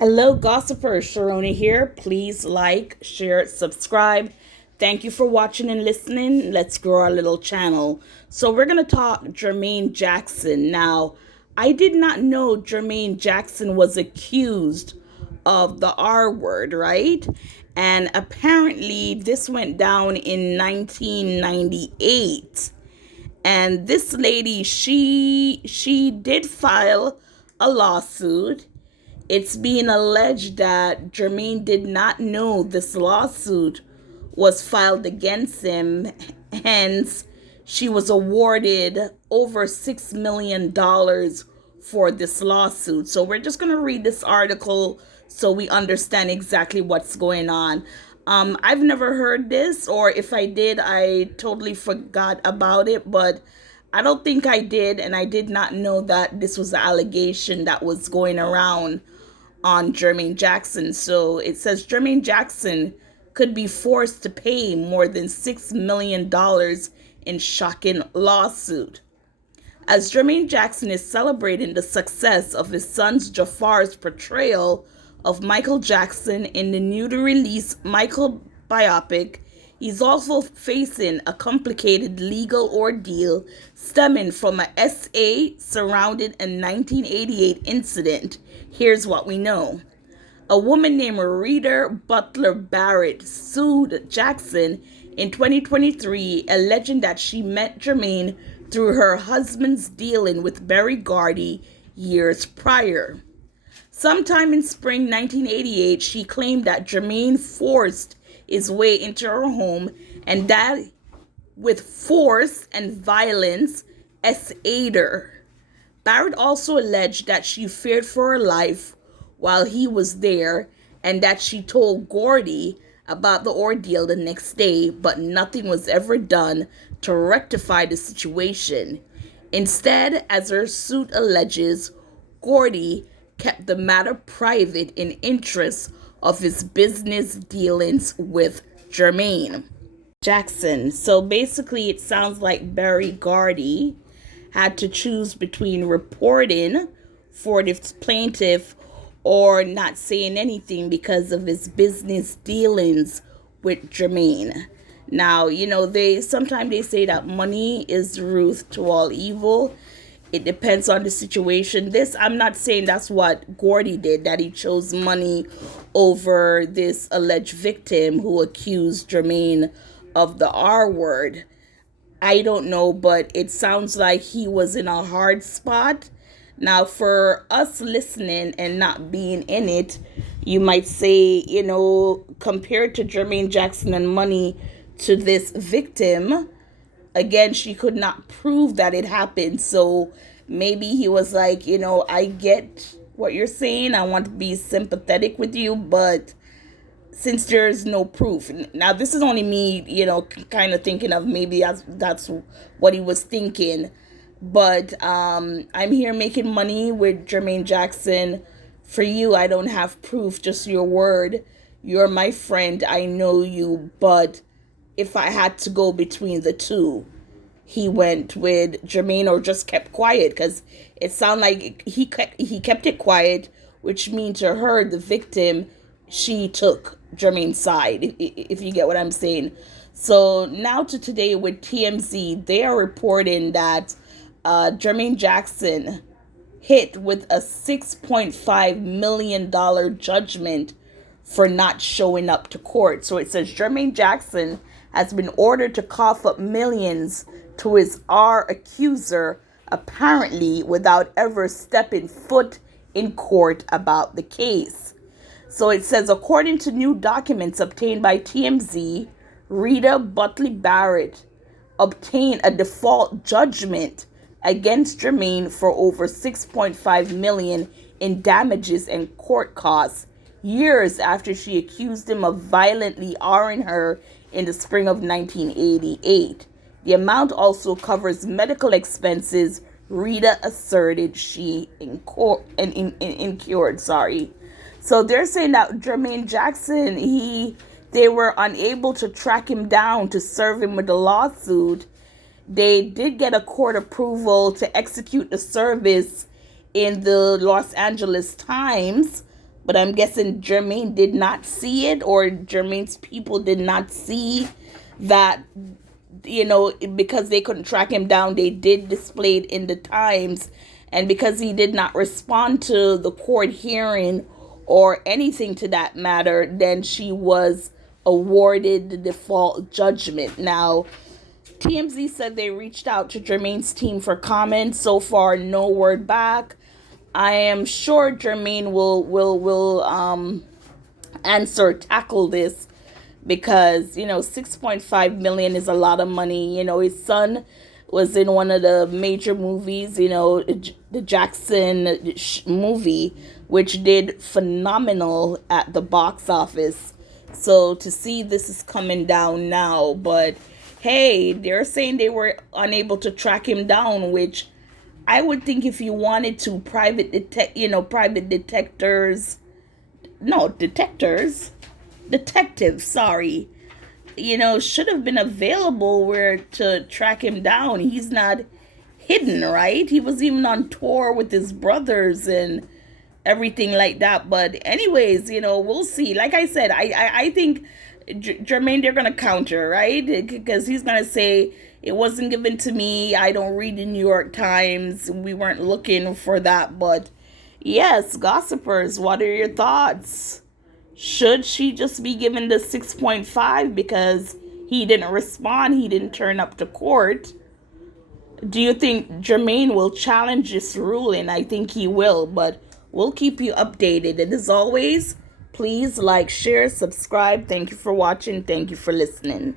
Hello, gossipers. Sharona here. Please like, share, subscribe. Thank you for watching and listening. Let's grow our little channel. So we're going to talk Jermaine Jackson. Now, I did not know Jermaine Jackson was accused of the R word, right? And apparently this went down in 1998. And this lady, she did file a lawsuit. It's being alleged that Jermaine did not know this lawsuit was filed against him. Hence, she was awarded over $6 million for this lawsuit. So we're just going to read this article so we understand exactly what's going on. I've never heard this, or if I did, I totally forgot about it, but I don't think I did, and I did not know that this was the allegation that was going around on Jermaine Jackson. So it says Jermaine Jackson could be forced to pay more than $6 million in shocking lawsuit. As Jermaine Jackson is celebrating the success of his son Jafar's portrayal of Michael Jackson in the newly released Michael biopic, he's also facing a complicated legal ordeal stemming from a SA surrounding a 1988 incident. Here's what we know. A woman named Rita Butler Barrett sued Jackson in 2023, alleging that she met Jermaine through her husband's dealing with Berry Gordy years prior. Sometime in spring 1988, she claimed that Jermaine forced his way into her home and that with force and violence SA'd her. Barrett also alleged that she feared for her life while he was there and that she told Gordy about the ordeal the next day, but nothing was ever done to rectify the situation. Instead, as her suit alleges, Gordy kept the matter private in interest of his business dealings with Jermaine Jackson. So basically, it sounds like Berry Gordy had to choose between reporting for the plaintiff or not saying anything because of his business dealings with Jermaine. Now, they sometimes say that money is the root to all evil. It depends on the situation. I'm not saying that's what Gordy did, that he chose money over this alleged victim who accused Jermaine of the R word. I don't know, but it sounds like he was in a hard spot. Now, for us listening and not being in it, you might say, compared to Jermaine Jackson and money to this victim, again, she could not prove that it happened. So maybe he was like, I get what you're saying. I want to be sympathetic with you, but since there's no proof. Now, this is only me, kind of thinking of maybe that's what he was thinking. But I'm here making money with Jermaine Jackson. For you, I don't have proof, just your word. You're my friend. I know you. But if I had to go between the two, he went with Jermaine or just kept quiet, because it sounded like he kept it quiet, which means to her, the victim, she took Jermaine's side, if you get what I'm saying. So now to today with TMZ, they are reporting that Jermaine Jackson hit with a $6.5 million judgment for not showing up to court. So it says Jermaine Jackson has been ordered to cough up millions to his R accuser, apparently without ever stepping foot in court about the case. So it says, according to new documents obtained by TMZ, Rita Butler Barrett obtained a default judgment against Jermaine for over $6.5 million in damages and court costs years after she accused him of violently R-ing her in the spring of 1988. The amount also covers medical expenses Rita asserted she incurred. So they're saying that Jermaine Jackson, they were unable to track him down to serve him with a lawsuit. They did get a court approval to execute the service in the Los Angeles Times, But I'm guessing Jermaine did not see it, or Jermaine's people did not see that, because they couldn't track him down, they did display it in the Times. And because he did not respond to the court hearing or anything to that matter, then she was awarded the default judgment. Now, TMZ said they reached out to Jermaine's team for comment. So far, no word back. I am sure Jermaine will tackle this, because 6.5 million is a lot of money. His son was in one of the major movies, the Jackson movie, which did phenomenal at the box office. So to see this is coming down now, but hey, they're saying they were unable to track him down, which I would think if you wanted to, private detectives, sorry, should have been available where to track him down. He's not hidden, right? He was even on tour with his brothers and everything like that. But anyways, we'll see. Like I said, I think Jermaine, they're gonna counter, right? Because he's gonna say it wasn't given to me. I don't read the New York Times. We weren't looking for that. But yes, gossipers, what are your thoughts? Should she just be given the 6.5 because he didn't respond? He didn't turn up to court. Do you think Jermaine will challenge this ruling? I think he will, but we'll keep you updated. And as always, please like, share, subscribe. Thank you for watching. Thank you for listening.